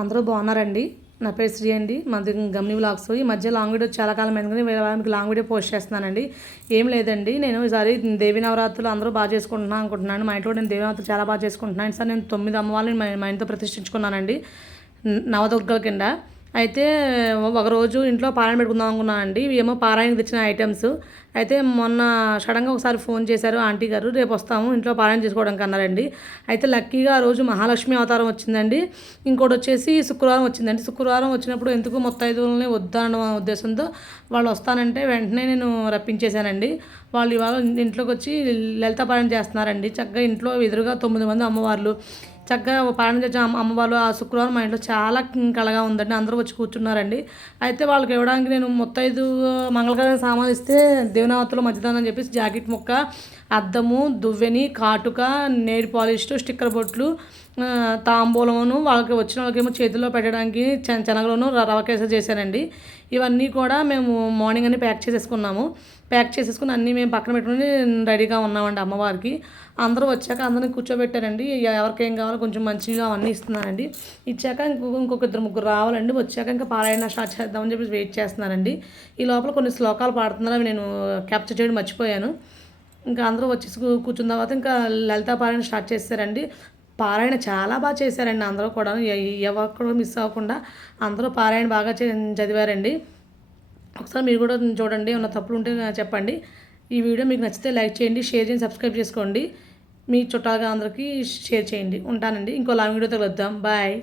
అందరూ బాగున్నారండి. నా పేరు శ్రీ అండి. మాది గమ్ని వ్లాగ్స్. ఈ మధ్య లాంగ్ వీడియో చాలా కాలం అయింది కానీ వేరే వాళ్ళకి లాంగ్ వీడియో పోస్ట్ చేస్తున్నానండి. ఏం లేదండి, నేను ఈసారి దేవి నవరాత్రులు అందరూ బాగా చేసుకుంటున్నాను అనుకుంటున్నాను. మా ఇంట్లో నేను దేవి నవరాత్రులు చాలా బాగా చేసుకుంటున్నాను. ఈసారి నేను 9 అమ్మవాళ్ళని మా ఇంట్లో ప్రతిష్ఠించుకున్నానండి, నవదుర్గల కింద. అయితే ఒకరోజు ఇంట్లో పారాయణ పెట్టుకుందాం అనుకున్నానండి. ఏమో పారాయణకి తెచ్చిన ఐటమ్స్. అయితే మొన్న సడన్గా ఒకసారి ఫోన్ చేశారు ఆంటీ గారు, రేపు వస్తాము ఇంట్లో పారాయణ చేసుకోవడానికి అన్నారండి. అయితే లక్కీగా ఆ రోజు మహాలక్ష్మి అవతారం వచ్చిందండి. ఇంకోటి వచ్చేసి శుక్రవారం వచ్చిందండి. శుక్రవారం వచ్చినప్పుడు ఎందుకు ముత్తైదువులని వద్దన్న ఉద్దేశంతో వాళ్ళు వస్తానంటే వెంటనే నేను రప్పించేశానండి. వాళ్ళు ఇవాళ ఇంట్లోకి వచ్చి లలిత పారాయణ చేస్తున్నారండి. చక్కగా ఇంట్లో ఎదురుగా 9 మంది అమ్మవార్లు చక్కగా పాలన చేసిన అమ్మవాళ్ళు ఆ శుక్రవారం మా ఇంట్లో చాలా కళగా ఉందండి. అందరూ వచ్చి కూర్చున్నారండి. అయితే వాళ్ళకి ఇవ్వడానికి నేను ముత్తైదు మంగళకరమైన సామాన్లు ఇస్తే దేవనావతిలో మంచిదని అని చెప్పేసి జాకెట్ ముక్క, అద్దము, దువ్వెని, కాటుక, నెయిల్ పాలిష్, స్టిక్కర్ బొట్లు, తాంబూలమును వాళ్ళకి వచ్చిన వాళ్ళకేమో చేతిలో పెట్టడానికి శనగలను రవ కేసరి చేశానండి. ఇవన్నీ కూడా మేము మార్నింగ్ అన్ని ప్యాక్ చేసేసుకుని అన్నీ మేము పక్కన పెట్టుకుని రెడీగా ఉన్నామండి అమ్మవారికి. అందరూ వచ్చాక అందరినీ కూర్చోబెట్టారండి. ఎవరికి ఏం కావాలో కొంచెం మంచిగా అవన్నీ ఇస్తున్నానండి. ఇచ్చాక ఇంకొక 2-3 రావాలండి. వచ్చాక ఇంకా పారాయణ స్టార్ట్ చేద్దామని చెప్పి వెయిట్ చేస్తున్నానండి. ఈ లోపల కొన్ని శ్లోకాలు పాడుతున్నారు, అవి నేను క్యాప్చర్ చేయడం మర్చిపోయాను. ఇంకా అందరూ వచ్చేసి కూర్చున్న తర్వాత ఇంకా లలితా పారాయణ స్టార్ట్ చేశారండి. పారాయణ చాలా బాగా చేశారండి. అందరూ కూడా ఎవరు మిస్ అవ్వకుండా అందరూ పారాయణ బాగా చదివారండి. ఒకసారి మీరు కూడా చూడండి, ఏమన్నా తప్పులు ఉంటే చెప్పండి. ఈ వీడియో మీకు నచ్చితే లైక్ చేయండి, షేర్ చేయండి, సబ్స్క్రైబ్ చేసుకోండి. మీ చుట్టాలుగా అందరికీ షేర్ చేయండి. ఉంటానండి, ఇంకో లాంగ్ వీడియోతో కలుద్దాం. బాయ్.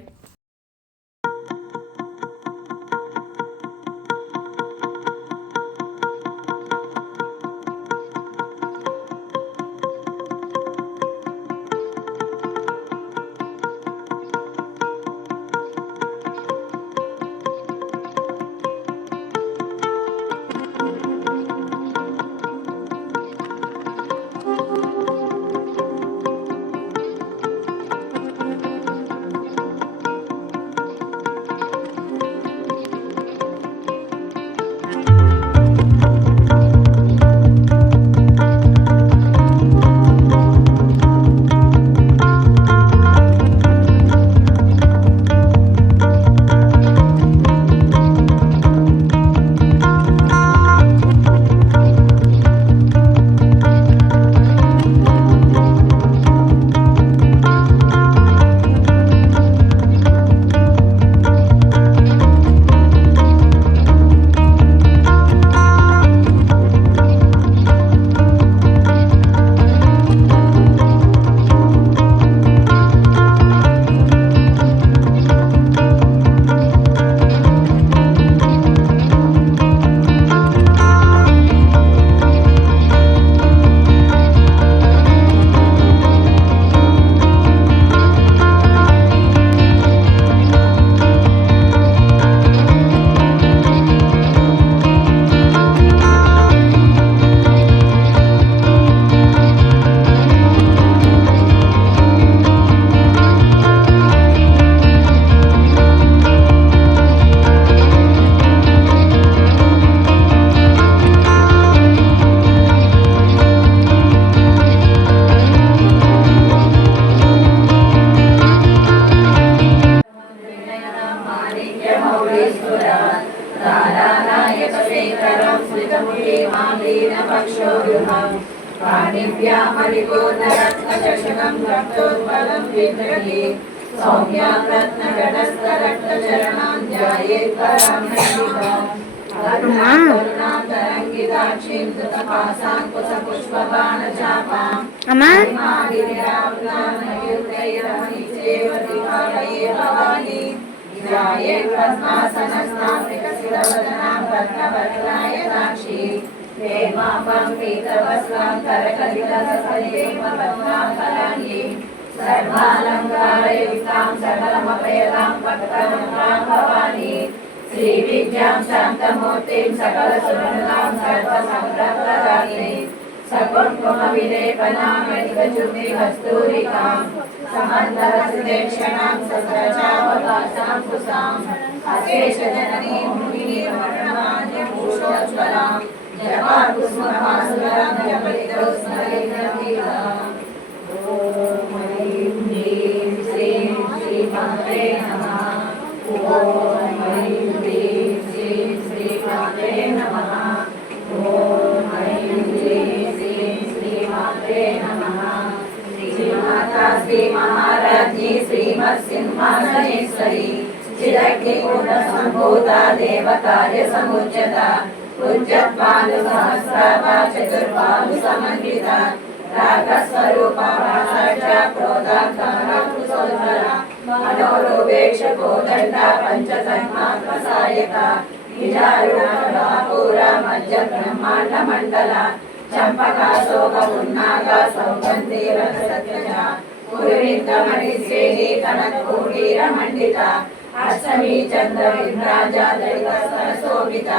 पाणिभ्यामलिकोदरत्नचषकं रक्तोत्पलं विदधति सौम्यां ध्यायेत्परां नन्दिकाम् करुणातरङ्गिताक्षीं कृतपाशाङ्कुशपुष्पबाणचापाम् भवानी ध्यायेत् पद्मासनस्थां विकसितवदनां रत्नवरदायताक्षी प्रेमापं पीतवस्त्रां करकलितसफलेमपद्माफलानि सर्वालङ्कारयुक्तां सकलमभयदां भक्तमन्त्रां भवानी श्रीविद्यां शान्तमूर्तिं सकलसुरनुतां सर्वसम्प्रदायिनी सकुङ्कुमविलेपनां मेघचूर्णिकस्तूरिकां समन्तरसुदेक्षणां सहस्रचापभासां कुसां अशेषजननीं मुनिनीं वर्णमान्यभूषोज्ज्वलां जपाकुसुमहासुरां जपलितो स्मरेन्नमिताम् ॐ ऐं ह्रीं श्रीं श्रीमात्रे नमः। ఓం ఐం హ్రీం శ్రీం శ్రీమాత్రే నమః. ఓం ఐం హ్రీం శ్రీం శ్రీమాత్రే నమః. శ్రీమాతా శ్రీ మహారాజ్ఞి శ్రీమత్ సింహాసనేశ్వరి చిదగ్నికుండ సంభూత దేవకార్య సముజ్జత ఉజ్జత్వాలు సహస్రాభ చతుర్బాహు సమన్విత రాగస్వరూప భాష క్రోధాక్షర మనోరూపేక్ష కోదండ పంచతన్మాత్మ సాయక నిజారూఢ మధ్య బ్రహ్మాండ మండల చంపకాశోక ఉన్నాగ సౌగంధి రసత్యజ పురవిందమణి శ్రేణి కనకూటీర మండిత అష్టమి చంద్ర విభ్రాజ దళిత సరశోభిత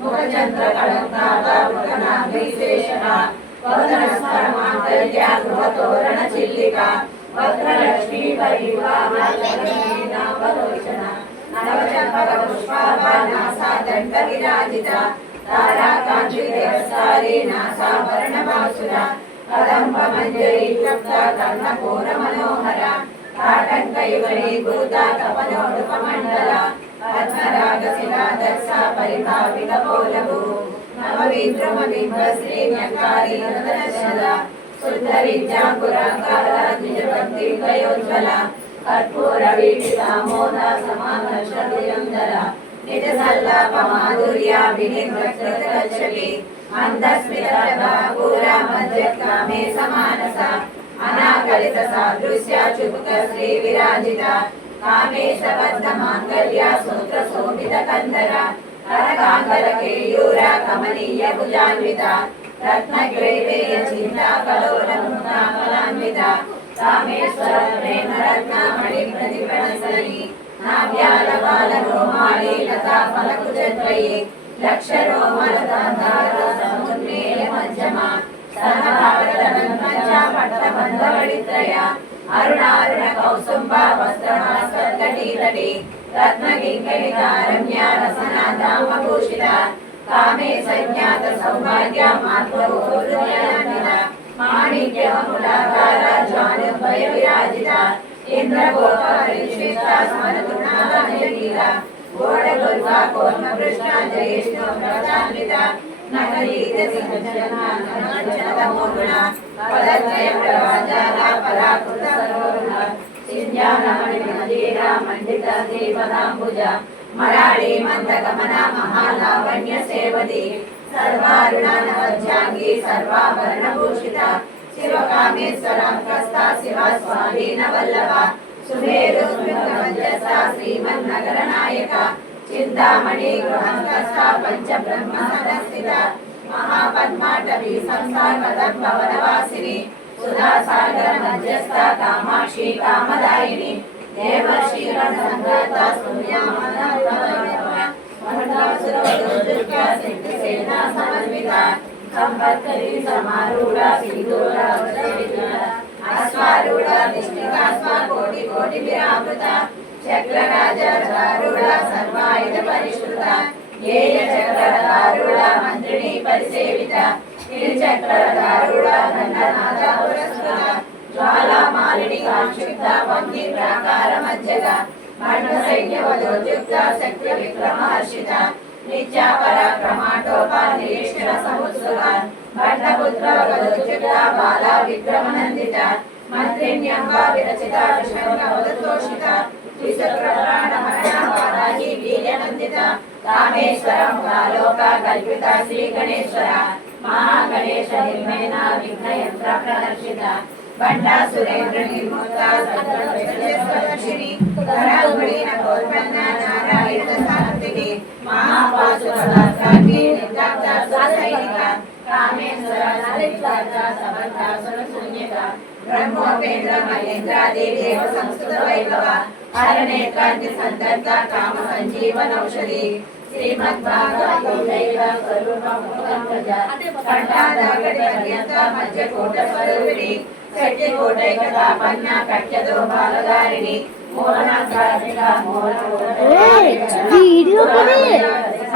ముఖచంద్ర కళంకాత ముఖనాభిశేషణ వదన స్మరమాంతర్య గృహతోరణ చిల్లిక వక్రలక్ష్మీ పరివాహ నవలోచన నవచంపక పుష్పాభరణాసా దండ విరాజిత తారాకాంతి దేవసారి నాసాభరణ బాసుర కదంబ మంజరి క్లప్త కర్ణపూర మనోహర తాటంక యుగళీ భూత తపనోడుప మండల పద్మరాగ శిలాదర్శ పరిభావిత పోలభూ నవవిద్రమ బింబ శ్రీ న్యకారి నదనశల సుందరీజాంకురాకార నిజభక్తి గయోజ్వల కర్పూర వీటితామోద సమానక్షరుయందర నిజ సల్లాప మాధుర్య వినిర్వక్షి మందస్మిత పూర మధ్యకామే సమానస అనాకలిత సాదృశ్య చుపుక శ్రీ విరాజిత కామేశ బద్ధ మాంగళ్య సూత్ర శోభిత కందర కనకాంగల కేయూర కమనీయ భుజాన్విత రత్నగ్రైవేయ చింతా కలోల ముక్తాఫలాన్విత కామేశ్వర ప్రేమ రత్నమణి ప్రతిపణసరి నాభ్యాల బాల రోమాళి లతా ఫలకుజద్వయి లక్ష రోమలతాంధార సమున్మేయ మధ్యమ సహకారతనంపంచ పట్టబంధవళిత్రయ అరుణారుణ కౌసుంబ వస్త్రమాస్కటీ రత్నకింకణికారమ్య రసనాధామభూషిత కామే సంజ్ఞాత సౌభాగ్య మాతృహృదయాన్విత మాణిక్యములాకార జ్వానుభయ విరాజిత ఇంద్రగోప పరిశిష్ట స్మరతునాదనీల గోడగోల్వ కోల్మ పృష్ఠ జయేష్ణు ప్రజాన్విత నగరీత సింహజనమోగుణ పదత్రయ ప్రవాజాల పరాకృత సరోరుణ సింధ్యానమణి మందిర మండిత దీపదాంబుజ మరాళి మందగమన మహాలావణ్య సేవతి సర్వారుణ నవజ్యాంగి సర్వాభరణ భూషిత శివకామేశ్వరాంకస్త శివ స్వాధీన వల్లభ సుమేరు స్మృతమంజస శ్రీమన్నగర నాయక చింతామణి గృహంకస్త పంచ బ్రహ్మ స్థిత మహాపద్మాటవీ సంస్థాగత భవనవాసిని సుధా సాగర మధ్యస్థ కామాక్షి కామదాయిని దేవర్షి సంగత సమన్విత సంపత్కరి సమారూఢ సింధూర అశ్వారూఢ నిష్ఠికాస్వ కోటి కోటి విరామృత చక్రరాజారూఢ సర్వాయుధ పరిష్కృత ఏయ చక్రధారూఢ మంత్రిణీ పరిసేవిత గిరిచక్రధారూఢ దండనాథ పురస్కృత జ్వాలామాలిని కాంక్షిప్త వంగి ప్రాకార మధ్యగ భండ సైన్య వదోద్యుక్త శక్తి విక్రమహర్షిత నిత్య పరాక్రమాటోప నిరీక్షణ సముత్సుక భండపుత్ర వదోద్యుక్త బాల విక్రమనందిత మంత్రిణ్యంబ విరచిత విషంగవదతోషిత త్రిశక్రప్రాణ హరణ వారాహి వీర్యనందిత కామేశ్వరం కాలోక కల్పిత శ్రీ గణేశ్వర మహాగణేశ నిర్మేణ విఘ్నయంత్ర ప్రదర్శిత బండా సురేంద్ర నిర్ముక్త సర్వశ్రేష్ఠలక్ష్మి ధరాగుణీన కోల్పన్న నారాయణ సాత్వికి మహాపాశుపదార్థాన్ని నిర్దాప్త సైనిక కామేశ్వర లలితార్థ సమర్థ సురశూన్యక బ్రహ్మోపేంద్ర మహేంద్రాది దేవ సంస్కృత వైభవ హరనేత్రాంతి సందర్త కామ సంజీవనౌషధి శ్రీమద్భాగవతం దైవ స్వరూపం కంఠాదాగడి పర్యంత మధ్య కోట స్వరూపిణి శక్తి కోటైకతాపన్న కట్యదో బాలధారిణి మూలనాథారిక మూల వీడియో కదే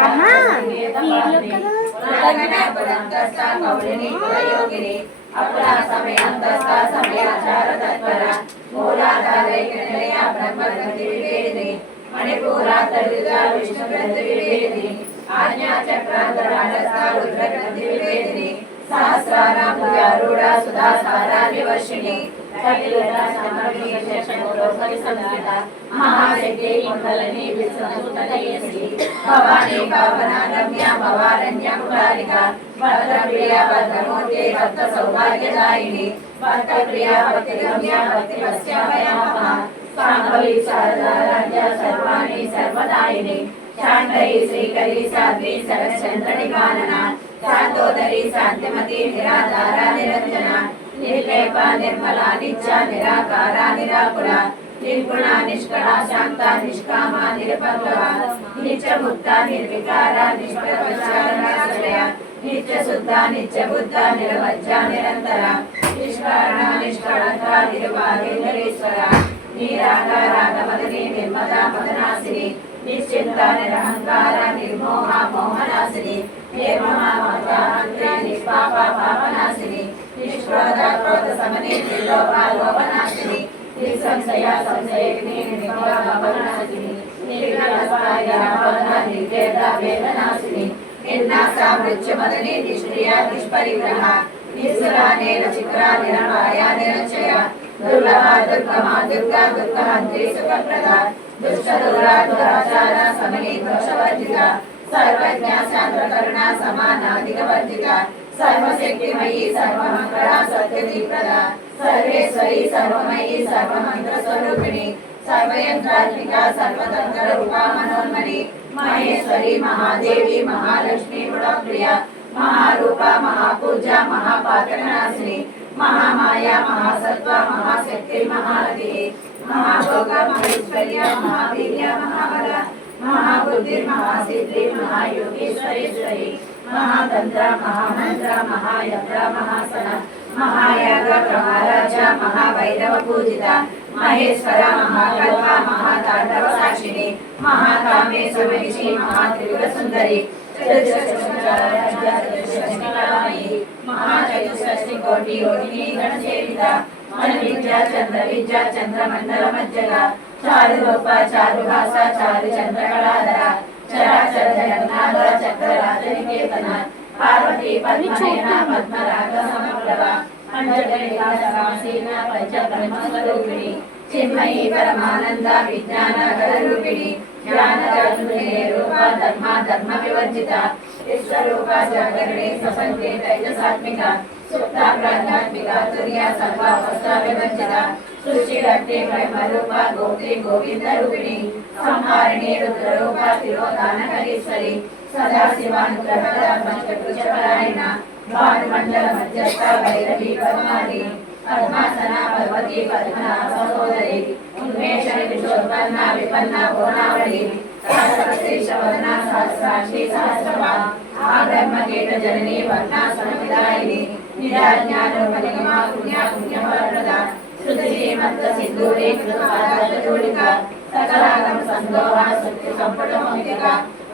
అమ్మా వీడియో కదా కౌలిని యోగిని అపురా సమయాంతస్థ సమయాచార తత్పర మూలాధారైక నిలయ బ్రహ్మగ్రంథి వివేదిని మణిపూరాతరుగా విష్ణు గ్రంథి వివేదిని ఆజ్ఞా చక్రాంతరాడస్థ రుద్ర గ్రంథి వివేదిని సహస్రారాంబుజారూఢ సుధాసారా వివర్షిణి మహాశక్తి మంగళని విశ్వసుతయేసి భవానీ పావన రమ్య భవారణ్య కుమారిక భద్రప్రియ భద్రమూర్తి భక్త సౌభాగ్యదాయిని భక్తప్రియ భక్తి రమ్య భక్తి వశ్యామయ సాంభవి శారదారాధ్య సర్వాణి సర్వదాయిని శాంతయి శ్రీకరి సాధ్వి శరశ్చంద్రని కానన శాంతోదరి శాంతిమతి నిరాధార నిరంజన నిర్లేప నిర్మల నిత్య నిరాకార నిరాకుల నిర్గుణ నిష్కళ శాంత నిష్కామ నిరపకుల నిత్యముక్త నిర్వికార నిష్ప్రపంచాశ్రయ నిత్య శుద్ధ నిత్య బుద్ధ నిరవజ్జ నిరంతర నిష్కారణ నిష్కళంక నిరుపాధీశ్వర నిరాకారాగమదని నిర్మద మదనాశిని నిశ్చింత నిరహంకార నిర్మోహ మోహనాశిని నిర్మహామంత్రి నిష్పాప పాపనాశిని నిష్క్రోధ క్రోధ సమని నిర్లోభాలోభనాశిని నిస్సంశయ సంశయని నిర్మోహనాశిని నిర్గణస్పాయ నిర్వేద వేదనాశిని నిర్నాశ మృత్యుమదని నిష్క్రియ నిష్పరిగ్రహ నిస్సురా నీల చిత్ర నిరమాయ నిరచయ దుర్లభ దుర్గమ దుర్గా దుర్గహంత్రి సుఖప్రద దుష్ట దురా దురాచార సమని దోషవర్జిత సర్వజ్ఞ శాంత కరుణ సమానాధిక వర్జిత సర్వశక్తిమయీ సర్వమంగళ సత్యదీప్రద సర్వేశ్వరి సర్వమయీ సర్వమంత్ర స్వరూపిణి సర్వయంత్రాత్మిక సర్వతంత్ర రూప మనోన్మణి మహేశ్వరి మహాదేవి మహాలక్ష్మి గుణప్రియ మహారూప మహాపూజ మహాపాతకనాశిని మహామాయ మహాసత్వ మహాశక్తి మహారథి మహాభోగ మహేశ్వర్య మహావీర్య మహాబల మహాబుద్ధి మహాసిద్ధి మహాయోగేశ్వరేశ్వరి మహాతంత్ర మహామంత్ర మహాయంత్ర మహాసన మహాయాగ ప్రమారాజ మహాభైరవ పూజిత మహేశ్వర మహాకల్ప మహాతాండవ సాక్షిని మహాకామేశ్వరి మహాత్రిపుర సుందరి మహాచతుష్టి కోటి యోగిని గణసేవిత మన విద్యా చంద్ర విద్యా చంద్రమండల మధ్యగ చారు రూప చారు భాష చారు చంద్రకళాధర చరాచర జగన్నాథ చక్రరాజ నికేతన పార్వతీ పద్మనయన పద్మరాగ సమప్రభ పంచగణికాసీన పంచబ్రహ్మస్వరూపిణి చిన్మయీ పరమానంద విజ్ఞాన గణరూపిణి జ్ఞానరూప ధర్మ ధర్మ వివర్జిత విశ్వరూప జగరణి ససంతి తైజసాత్మిక సుప్త ప్రాజ్ఞాత్మిక తుర్య సర్వావస్థ వివర్జిత సృష్టిరత్తి బ్రహ్మరూప గోత్రి గోవింద రూపిణి సంహారిణి రుద్రరూప తిరోధానకరీశ్వరి సదాశివానుగ్రహ పంచభుజపరాయణ భానుమండల మధ్యస్థ భైరవి పద్మాని పద్మాసన పర్వతి పద్మనాభ సహోదరి ఉన్మేష విశ్వోత్పన్న విపన్న భువనావళి సహస్రశీర్షవదన సహస్రాక్షి సహస్రవా ఆ బ్రహ్మకీట జనని వర్ణాసన విదాయిని నిరాజ్ఞానోపనిగమా పుణ్య పుణ్యఫలప్రద శృతిమత్త సింధూరి కృతపాదజూడిక సకలాగమ సందోహ శక్తి సంపటమౌలిక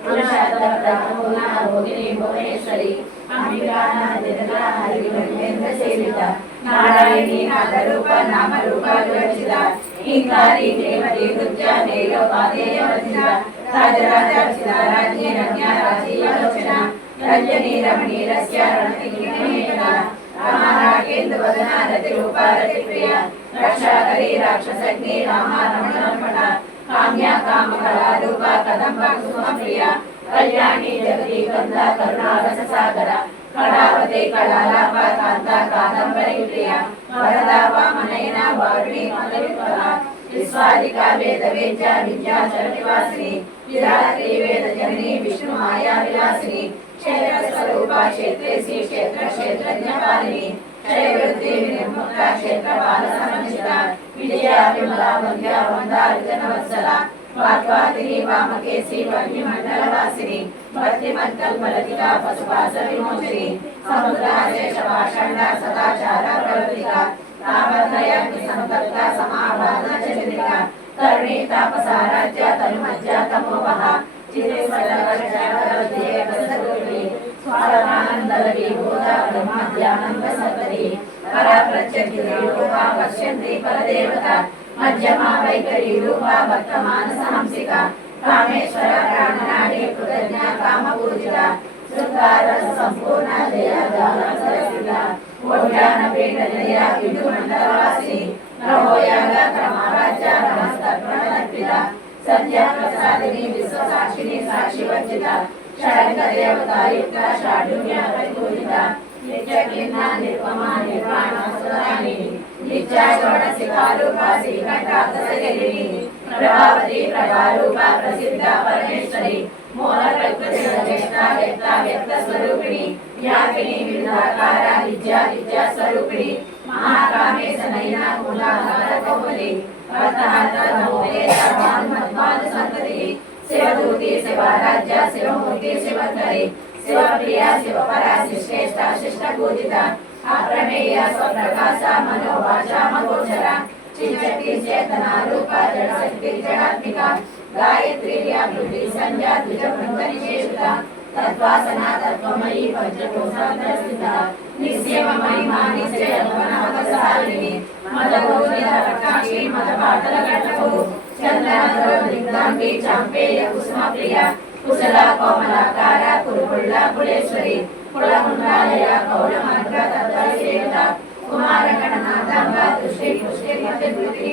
పురుషార్థ ప్రపూర్ణ రోగిణి భువనేశ్వరి అంబికానాథ హరివేంద్ర సేవిత నారాయణి నాదరూప నామరూప విరచిత ఇంకారి దేవతి నృత్య నేయోపాదేయ వర్జిత రాజరాజర్చిత రాజ్ఞి రమ్య రాజీవలోచన రంజని రమణి రస్య రణతికిమేన రామరాకేందు వదన రతి రూప రతి ప్రియ రక్షాకరి రాక్షసగ్ని రామ రమణ కామ్య కామకళా రూప కదంబ కుసుమ ప్రియ కళ్యాణి జగతి కంద కరుణారస సాగర కళావతి కళాలాప కాంత కాదంబరి ప్రియ వరద వామనయన వారుణి మధురిఫల విశ్వాదిక వేద వేద్య విద్యాచర నివాసిని విరాత్రి వేద జనని విష్ణు మాయా విలాసిని క్షేత్ర స్వరూప క్షేత్రేసి క్షేత్ర క్షేత్రజ్ఞ పాలిని క్షయవృత్తి వినిర్ముక్త క్షేత్ర బాల సమన్విత విజయ విమల వంద్య వందార్జన వత్సల వాగ్వాదిని వామకేసి వన్యమండల వాసిని భక్తిమత్కల్పలతిక పశుపాస విమోచిని సముద్రాశేష భాషండ సదాచార ప్రవర్తిక తాపత్రయాగ్ని సంతప్త సమాబాధ చరిత్రిక తరుణి తాపసారాజ్య తనుమజ్జ తమోవహ స్వారమానందలవి భూత బ్రహ్మధ్యానంద సతరి పరా ప్రత్యక్షి రూపా పశ్యంతి పరదేవత మధ్యమా వైఖరి రూప వర్తమాన హంసిక కామేశ్వర ప్రాణనాడి కృతజ్ఞ కామ పూజిత శృంగార సంపూర్ణ జయ సరసిత ఓడ్యాన పీఠ జయ విడు మండలవాసిని నవోయాగ క్రమరాజ్య నమస్తర్పణర్పిత సత్య ప్రసాదిని విశ్వసాక్షిని సాక్షివర్జిత షడంగ దేవతాయుక్త షాఢ్యున్య పరిపూజిత నిత్య కిన్న నిర్మమ నిర్వాణ సుధాని నిత్య షోడశిఖారూప శ్రీకంఠాసగిరిని ప్రభావతి ప్రభారూప ప్రసిద్ధ పరమేశ్వరి మూల ప్రకృతి వ్యక్త స్వరూపిణి వ్యాపిని వివిధాకార విద్యా స్వరూపిణి మహాకామేశనైన మూలాధార కౌమలి మద్వాద సంతతి శివదూతి శివరాజ్య శివమూర్తి శివకరి శివప్రియ శివపర శ్రేష్ఠ శిష్ట పూజిత అప్రమేయ స్వప్రకాశ మనోవాచ మగోచర చిశక్తి చేతన రూప జడశక్తి జడాత్మిక గాయత్రి వ్యాపృతి సంధ్యా ద్విజ బృందనిషేషిత తత్వాసన తత్వమయీ పంచకోశాంతస్థిత నిశ్చయ మహిమా నిశ్చయ మనవసాలిని మదగోచర ప్రకాశి మదపాటల గంటకు చందన దిగ్దాంగి చాంపేయ కుసుమ ప్రియ కుశల కోమలాకార కురుపుళ్ళ కులేశ్వరి కులముండాలయ కౌళమార్గ తత్వసేవిత కుమార గణనాథంగ దృష్టి పుష్టి మధ్యవృతి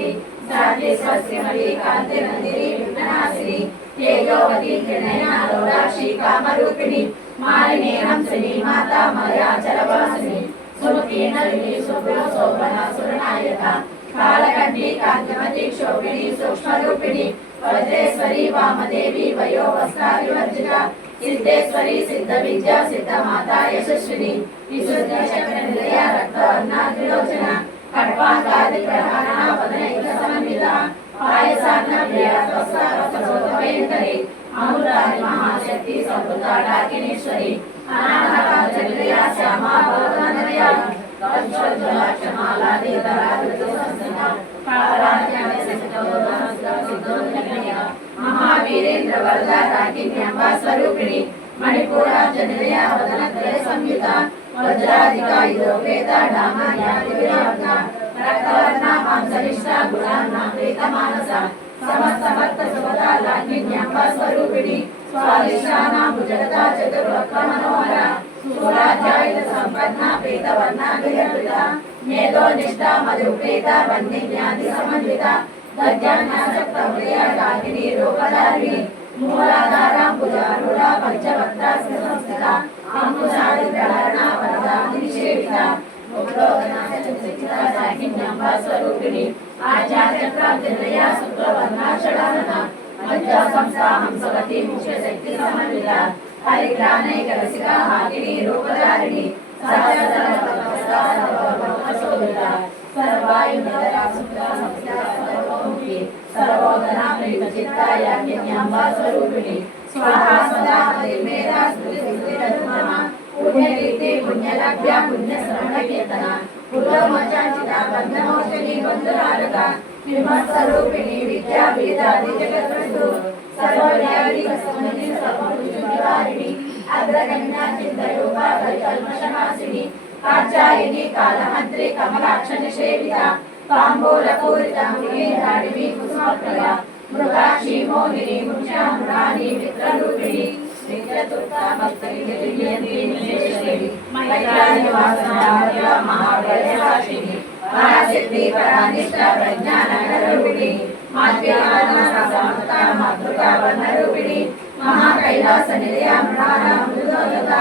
సాధ్య స్వస్తిమతి కాంతి నందిని విఘ్ననాశిని తేజోవతి త్రినయనాలోలాక్షి కామరూపిణి మాలిని హంసిని మాతా మలయాచలవాసిని సుమతి నలిని శుభ్ర శోభన సురనాయక కాలకంఠి కాంతిమతి క్షోభిణి సూక్ష్మరూపిణి వజ్రేశ్వరి వామదేవి వయోవస్థా వివర్జిత సిద్ధేశ్వరి సిద్ధ విద్యా సిద్ధ మాతా యశస్విని విశుద్ధ చక్ర నిలయ రక్తవర్ణాద్రిలోచన కట్వాంగాది ప్రధాన వదనైక సమన్విత పాయసాన్న ప్రియ స్వస్థావసరోధభయంకరి అమృతాది మహాశక్తి సంపృత డాకినేశ్వరి అనాథ శ్యామా భవనదయ క్షమాలాది మహావీరేంద్ర వరద రాకిన్యంబ స్వరూపిణి మణిపూరాజ నిలయ వదన త్రయ సంయుత వజ్రాధిక ఇదోపేత డామాయాది విరాజ రక్తవర్ణ మాంసనిష్ట గుణాన్విత మానస సమస్త భక్త సుభద లాకిన్యంబ స్వరూపిణి స్వాదిష్టానా భుజగత చతుర్వక్ర మనోహర సురాధ్యాయుత సంపన్న పీతవర్ణ విహృత మేధో నిష్ట మధుపేత వందిన్యాది సమన్విత గజాన్యాసక్త హృదయ గాకిని రూపధారిణి మూలాధారం భుజారూఢ పంచవక్త్రాస్య సంస్థిత అంకుశాది ప్రహరణ వరదాని నిషేవిత స్వరూపిణి ఆచార్యప్రాప్తిలయ శుక్లవర్ణాషడానన మధ్య సంస్థా హంసవతి ముఖ్య శక్తి సమన్విత హరిగ్రానైక రసిక హాకిని రూపధారిణి సర్వోదనా స్వరూపిణి స్వాహా సదా మేధా పుణ్యకీర్తి పుణ్యలభ్య పుణ్యశ్రవణ కీర్తన పురోమోచాంచిత బంధమోచని బంధురాలక విమర్శరూపిణి విద్యా వేదాది జగద్వస్తు సర్వవ్యాధి వస్తుని సర్వభుజునివారిణి అగ్రగణ్య చింతరూప పరికల్మషనాశిని కాచాయిని కాలహంత్రి కమలాక్ష నిషేవిత తాంబూల పూరిత మృగేధాడివి కుసుమప్రియ మృగాక్షి మోహిని ముఖ్య మృగాని మిత్రరూపిణి మహాప్రజాక్షిని పరాశక్తి పరానిష్ట ప్రజ్ఞానరూపిణి మాతృకా వర్ణరూపిణి మహాకైలాస నిలయ మృడాన మృదోదక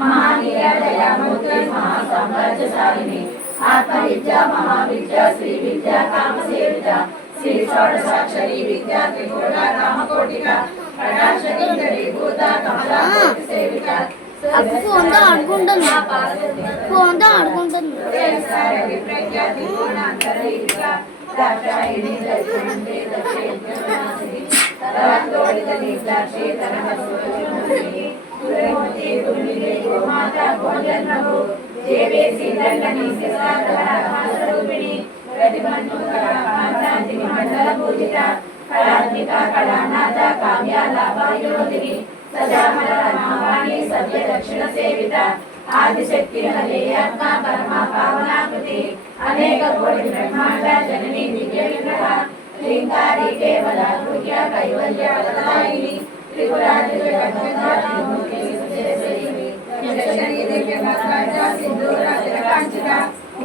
మహానీలయ మూర్తి మహాసామ్రాజ్యశాలిని ఆత్మవిద్య మహావిద్య శ్రీ విద్య కామసేవిత శ్రీ షోడశాక్షరి విద్యా త్రికోట కామకోటిక కటాక్షభూత కమలా సేవిత ఫోన్తో ఆడుకుంటుంది విప్రజ్ఞ త్రికోణాంతరైక దాక్షాయిని దక్షిణే దక్షిణాసిని తరాతోడిత నీలాక్షి తనహస్వజుని గురుమూర్తి గురునిదే గోమాత గోజన్మగు దేవేసి దండని శిశారూపిణి ప్రతిమన్ముఖాంతి మండల పూజిత కళాత్మిక కళానాథ కావ్యాలాభయోధిని సజామల రమావాణి సవ్య దక్షిణ సేవిత ఆదిశక్తి హరే ఆత్మ పరమ పావనాకృతి అనేక కోటి బ్రహ్మాండ జనని దివ్య విగ్రహ లింగారి కేవల గుహ్య కైవల్య వరదాయిని త్రిపురాది జగన్మూర్తి సుచేశ్వరి యక్షిణీ దివ్య మర్కట సింధూర తిలకాంచిత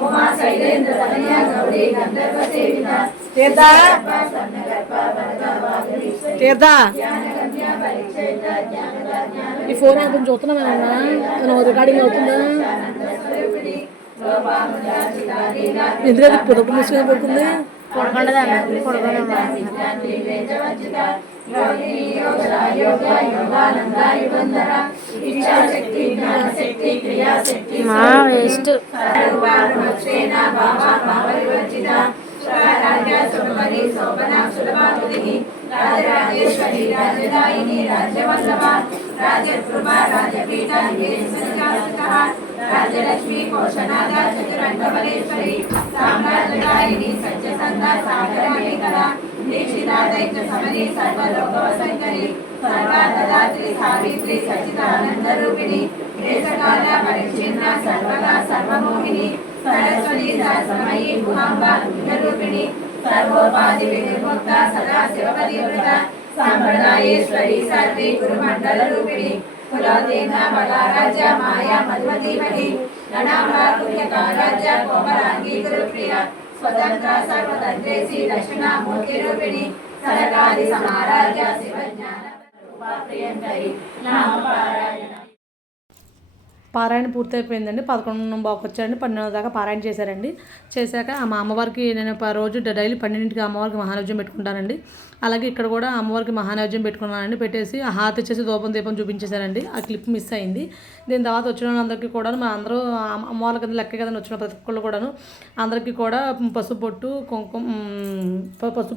ఉమా శైలేంద్ర తనయ గౌరీ గంధర్వ సేవిత తీర్థ తీర్థ ఈ ఫోన్ అతను చూస్తున్నామేమన్నా రికార్డింగ్ అవుతుందా ఎందుకంటే పొడుపు ముసుకొని పడుతుంది పడకుండా వేస్ట్ రాజరాజేశ్వరి రాజదాయిని రాజ్యవల్లభ రాజకృపా రాజపీఠ రాజలక్ష్మి కోశనాథ చతురంగమలేశ్వరి సామ్రాజ్యదాయిని సత్యసంద సాగరమేకర దీక్షితాదైత్య సమని సర్వలోకవసంకరి సర్వాదాత్రి సావిత్రి సచిదానంద రూపిణి దేశకాల పరిచ్ఛిన్న సర్వగా సర్వమోహిని సరస్వతి సహస్రమయీ గుహాంబ రూపిణి సర్వోపాధి విముక్త సదా శివపతి వృత సాంప్రదాయేశ్వరి సర్వి గురుమండల రూపిణి కులోదేన బలారాజ్య మాయా మధుమతీమహి గణాభాకుల్యకారాజ్య కోమలాంగీ గురుప్రియ స్వతంత్ర సర్వతంత్రేసి దక్షిణామూర్తి రూపిణి సరకాది సమారాజ్య శివజ్ఞాన ప్రియంకరి నామపారాయణ. పారాయణ పూర్తయిపోయిందండి. 11 బాకు వచ్చారండి. 12 దాకా పారాయణ చేశారండి. చేశాక మా అమ్మవారికి నేను రోజు డైలీ 12ంటికి అమ్మవారికి మహానైవేద్యం పెట్టుకుంటానండి. అలాగే ఇక్కడ కూడా అమ్మవారికి మహానైవేద్యం పెట్టుకున్నానండి. పెట్టేసి హారతి ఇచ్చేసి దీపం చూపించేశారండి. ఆ క్లిప్ మిస్ అయింది. దీని తర్వాత వచ్చిన వాళ్ళందరికీ కూడా మా అందరూ అమ్మవారి కింద లెక్క కదండి వచ్చిన ప్రతి ఒక్కళ్ళు కూడాను అందరికీ కూడా పసుపు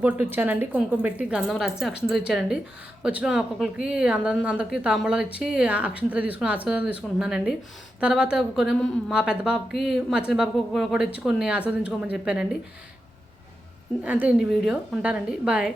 పొట్టు ఇచ్చానండి. కుంకుమ పెట్టి గంధం రాసి అక్షంతలు ఇచ్చానండి. వచ్చిన ఒక్కొక్కరికి అందరికీ తాంబూలాలు ఇచ్చి అక్షంతలు తీసుకుని ఆశీర్వాదం తీసుకుంటున్నానండి. తర్వాత కొన్ని మా పెద్ద బాబుకి మా చిన్న బాబుకి కూడా ఇచ్చి కొన్ని ఆస్వాదించుకోమని చెప్పానండి. అంతే అండి వీడియో. ఉంటానండి. బాయ్.